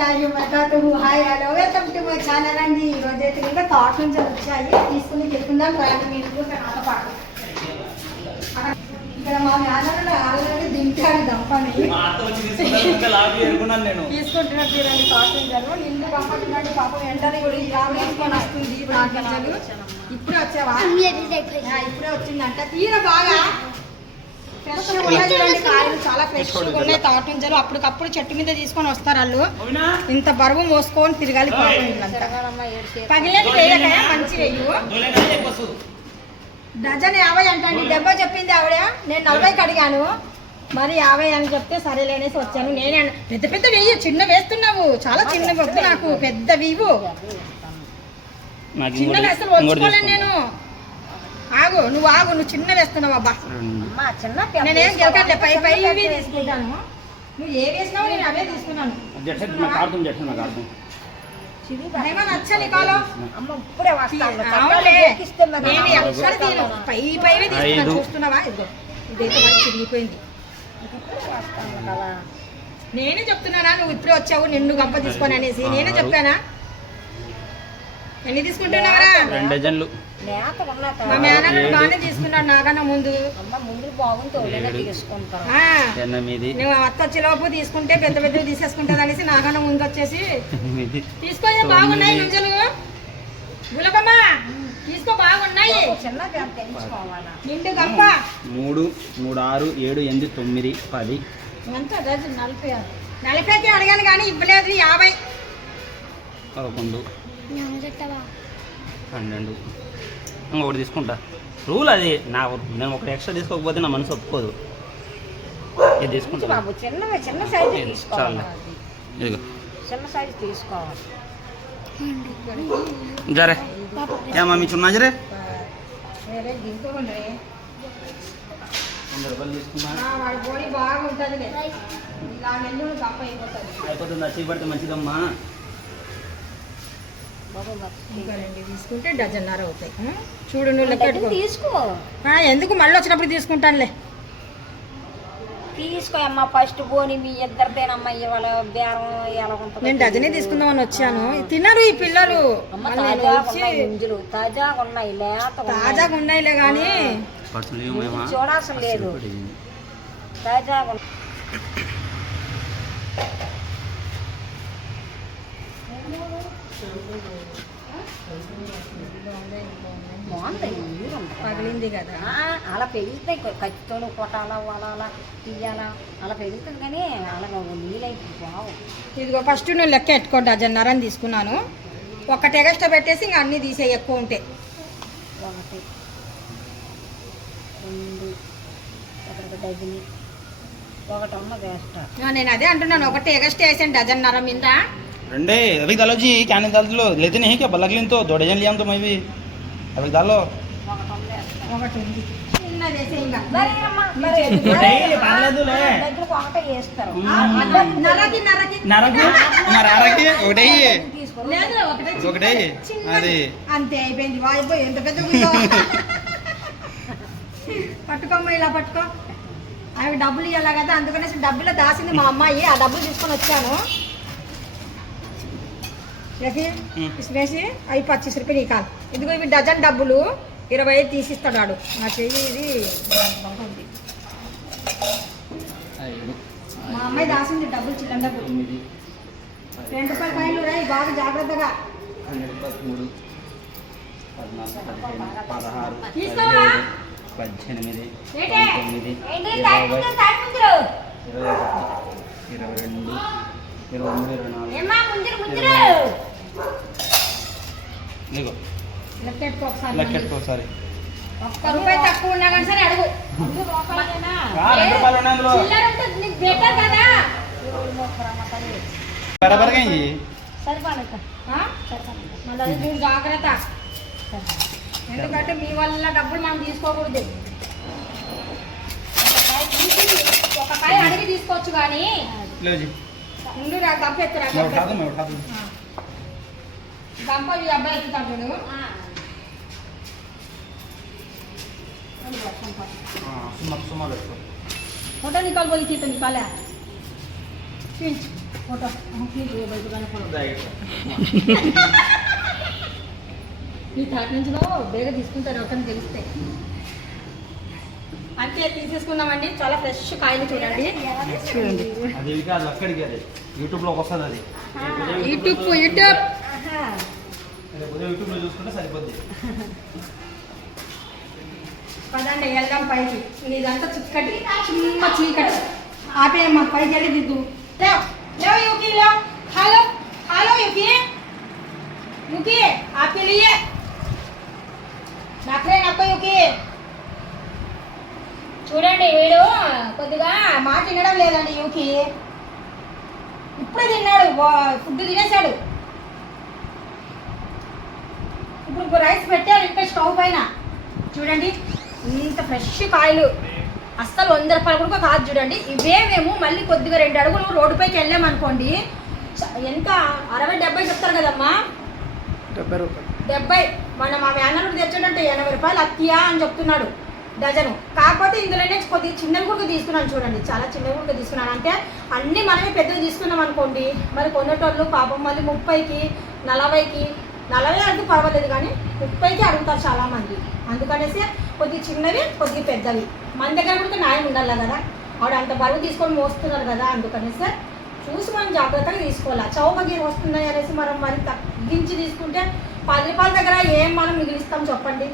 Hi hello welcome to my channel అండి. ఈరోజు అయితే ఇంకా థాట్ నుంచి వచ్చాయి తీసుకుని వెళ్తుందాం రండి మీరు నాతో పాటు. ఇక్కడ మా నాన్న ఆల్రెడీ దింపాడు దంపని తీసుకుంటున్నట్టు రండి థాట్ నుంచి నిండు పంపడుతున్నాడు పాపం వెంటనే కూడా తీసుకొని వస్తుంది. ఇప్పుడే వచ్చావా? ఇప్పుడే వచ్చిందంట తీర బాగా కాయలు చాలా ఫ్రెష్ ఉన్నాయి. తాటింజలు అప్పటికప్పుడు చెట్టు మీద తీసుకొని వస్తారు వాళ్ళు. ఇంత బరువు మోసుకొని తిరగాలి. పగిలేదు వేయక మంచి వేయు. డజన్ 50 అంటండి. 70 చెప్పింది ఆవిడ. నేను 40కి అడిగాను. మరి 50 అని చెప్తే సరేలేనేసి వచ్చాను. నేనే పెద్ద పెద్ద వెయ్యి చిన్న వేస్తున్నావు. చాలా చిన్న వద్దు నాకు పెద్ద వీవు. చిన్నగా అసలు వచ్చుకోలేను నేను. ఆగు నువ్వు చిన్న వేస్తున్నావు. అబ్బా నేనేం గెలకట్లే పై తీసుకుంటాను. నువ్వు ఏ వేసినావు నేను అవే తీసుకున్నాను. నచ్చని కాలం పైవే తీసుకున్నాను. చూస్తున్నావా ఇదైతే చిరిగిపోయింది. నేనే చెప్తున్నానా నువ్వు ఇప్పుడే వచ్చావు నిన్ను గంప తీసుకొని అనేసి నేనే చెప్పానా? ఎన్ని తీసుకుంటున్నావరా? 2 డజన్లు. మా మేనల్లుడు బాగానే తీసుకున్నాడు నాకన్నా ముందు. నువ్వు అత్త వచ్చేలోపు తీసుకుంటే పెద్ద పెద్దవి తీసేసుకుంటుంది అనేసి నాకన్నా ముందు వచ్చేసి తీసుకో. బాగున్నాయి నుంచలు గులకమ్మా తీసుకో బాగున్నాయి. నిండు గంప 3, 6, 7, 8, 9, 10 ఎంత డజన్? 40కి అడిగాను కానీ ఇవ్వలేదు. 50 11 12 ఇంకొకటి తీసుకుంటా. రూల్ అది. నేను ఒకటి ఎక్స్ట్రా తీసుకోకపోతే నా మనసు ఒప్పుకోదు. ఇది తీసుకుంటా. చిన్న సైజు చాలు. ఇదిగో చిన్న సైజు తీసుకోవాలి. జరే ఏ మమ్మీ చున్నా జరే 100 రూపాయలు తీసుకున్నా. అయిపోతుంది. వచ్చి పడితే మంచిదమ్మా. తీసుకుంటే డజన్నర అవుతాయి. చూడు నువ్వు లెక్క తీసుకో. ఎందుకు మళ్ళీ వచ్చినప్పుడు తీసుకుంటానులే. తీసుకో అమ్మా. ఫస్ట్ పోని మీ ఇద్దరిదేనమ్మా. ఇవాళ బేరం ఎలా ఉంటుంది? నేను డజనే తీసుకుందామని వచ్చాను. తినరు ఈ పిల్లలు. తాజాగా ఉన్నాయి. తాజాగా ఉన్నాయిలే కానీ చూడాల్సిన లేదు. తాజాగా పగిలింది కదా. అలా పెరుగుతాయి. కత్తితో కొట్టాలా వలాలా తీయాలా అలా పెరుగుతుంది కానీ అలా నీళ్ళైపోయి బావు. ఇదిగో ఫస్ట్ నువ్వు లెక్క ఎట్టుకో. డజన్నర అని తీసుకున్నాను. ఒకటి ఎగస్ట్రా పెట్టేసి ఇంకా అన్నీ తీసేయి ఎక్కువ ఉంటే. 1 2 1 డజన్ 1 అమ్మ వేస్తా. నేను అదే అంటున్నాను. ఒకటి ఎగస్ట్రా వేసాను డజన్నర మీద. रंडे अभी डालो जी क्या नहीं डाल लो लेते नहीं क्या बलगलिन तो 2 डजन लिया तो मैं भी अभी डालो అంతే అయిపోయింది. వాయిపోయి ఎంత పెద్ద పట్టుకోమ్మ ఇలా పట్టుకో. అవి డబ్బులు ఇవ్వాలి కదా అందుకనేసి డబ్బులో దాసింది మా అమ్మాయి. ఆ డబ్బులు తీసుకొని వచ్చాను. వేసి అవి 25 రూపాయలు నీకాలి. ఇదిగో ఇవి డజన్ డబ్బులు 20 తీసిస్తాడు వాడు. నా చెయ్యి ఇది మా అమ్మాయి దాసింది డబ్బులు చిల్లర డబ్బులు. 2 రూపాయల కాయలు రాయి బాగా జాగ్రత్తగా తీసుకోవా. 18 ఒకసారి 1 రూపాయి తక్కువ ఉన్నా కానీ సరే అడుగు. జాగ్రత్త. ఎందుకంటే మీ వల్ల డబ్బులు మనం తీసుకోకూడదు. ఒక కాయ అడిగి తీసుకోవచ్చు కానీ ముందు గంప ఎత్తురా. గంప ఈ అబ్బాయి ఎత్తుతాడు. फोटो निकाल बोली थी तो निकाला। फोटो ఈ థర్డ్ నుంచి బేగ తీసుకుంటారు ఒకరిని తెలిస్తే. అంతే తీసేసుకున్నామండి. చాలా ఫ్రెష్ కాయలు చూడండి. చూడండి అది కాదు అక్కడికి, అది యూట్యూబ్లోకి వస్తుంది. అది యూట్యూబ్ యూట్యూబ్లో చూసుకుంటే సరిపోద్ది. పదండి వెళ్దాం పైకి. ఇదంతా చిక్కటి చిన్న చీకటి. ఆపేయమ్మా పైకి వెళ్ళి దిద్దు. లేవు యూకి లేవు. హలో హలో యూకి యూకి आपके लिए నఖరే నక్క యూకి. చూడండి వీడు కొద్దిగా మాట తినడం లేదండి యూకి. ఇప్పుడే తిన్నాడు, ఫుడ్ తినేసాడు. ఇప్పుడు రైస్ పెట్టాడు ఇంకా స్టవ్ పైన. చూడండి ఇంత ఫ్రెష్ కాయలు, అస్సలు 100 రూపాయలు కూడా కాదు. చూడండి ఇవే మేము మళ్ళీ కొద్దిగా 2 అడుగులు రోడ్డుపైకి వెళ్ళామనుకోండి, ఎంత 60-70 చెప్తారు కదమ్మా. 70 రూపాయలు. 70. మన మా మేనల్లుడు తెచ్చాడంటే 80 రూపాయలు అత్తియా అని చెప్తున్నాడు డజను. కాకపోతే ఇందులోనే కొద్దిగా చిన్నవి కూడా తీసుకున్నాను. చూడండి చాలా చిన్నవి కూడా తీసుకున్నాను. అంటే అన్నీ మనమే పెద్దవి తీసుకున్నాం అనుకోండి, మరి కొనేటోళ్ళు పాపం మళ్ళీ 30కి 40కి 40 అంటే పర్వాలేదు కానీ 30కి అడుగుతారు చాలామంది. అందుకనేసి కొద్దిగా చిన్నవి కొద్దిగా పెద్దవి. మన దగ్గర కూడా న్యాయం ఉండాలి కదా. ఆవిడ అంత బరువు తీసుకొని మోస్తున్నారు కదా. అందుకనేసి చూసి మనం జాగ్రత్తగా తీసుకోవాలి. చౌకగిరి వస్తున్నాయి అనేసి మనం మరి తగ్గించి తీసుకుంటే 10 రూపాయల దగ్గర ఏం మనం మిగిలిస్తాం చెప్పండి.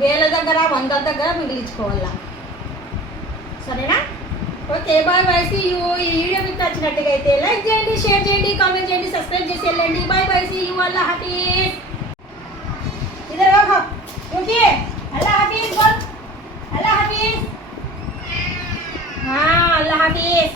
1000 దగ్గర 100 దగ్గర మిగిలించుకోవాలా. సరేనా? Okay bye bye. See you. ఈ వీడియో మీకు నచ్చినట్టుగా అయితే లైక్ చేయండి, షేర్ చేయండి, కామెంట్ చేయండి, సబ్స్క్రైబ్ చేసి వెళ్ళండి. Bye bye. See you. Allah హాఫీజ్. इधर आओ क्योंकि अल्लाह हाफिज बोल. अल्लाह हाफिज. हाँ अल्लाह हाफिज.